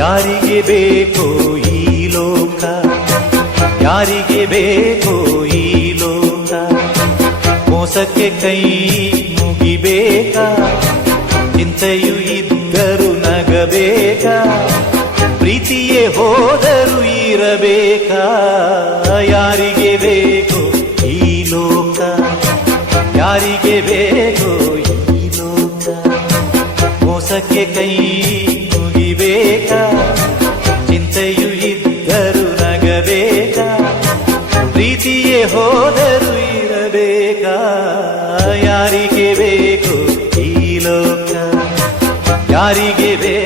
ಯಾರಿಗೆ ಬೇಕೋ ಈ ಲೋಕ, ಯಾರಿಗೆ ಬೇಕೋ ಈ ಲೋಕ, ಮೋಸಕ್ಕೆ ಕೈ ಮುಗಿಬೇಕಾ, ಚಿಂತೆಯು ಇದ್ದರು ನಗಬೇಕಾ, ಪ್ರೀತಿಯೇ ಹೋದರು ಇರಬೇಕಾ. ಯಾರಿಗೆ ಬೇಕೋ ಈ ಲೋಕ, ಯಾರಿಗೆ ಬೇಕೋ ಈ ಲೋಕ, ಮೋಸಕ್ಕೆ ಕೈ ಮುಗಿಬೇಕಾ, ಚಿಂತೆಯು ಇದ್ದರು ನಗಬೇಕಾ, ಪ್ರೀತಿಯೇ ಹೋದರು ಇರಬೇಕಾ. ಯಾರಿಗೆ ಬೇಕೋ ಈ ಲೋಕ, ಯಾರಿಗೆ ಬೇಕು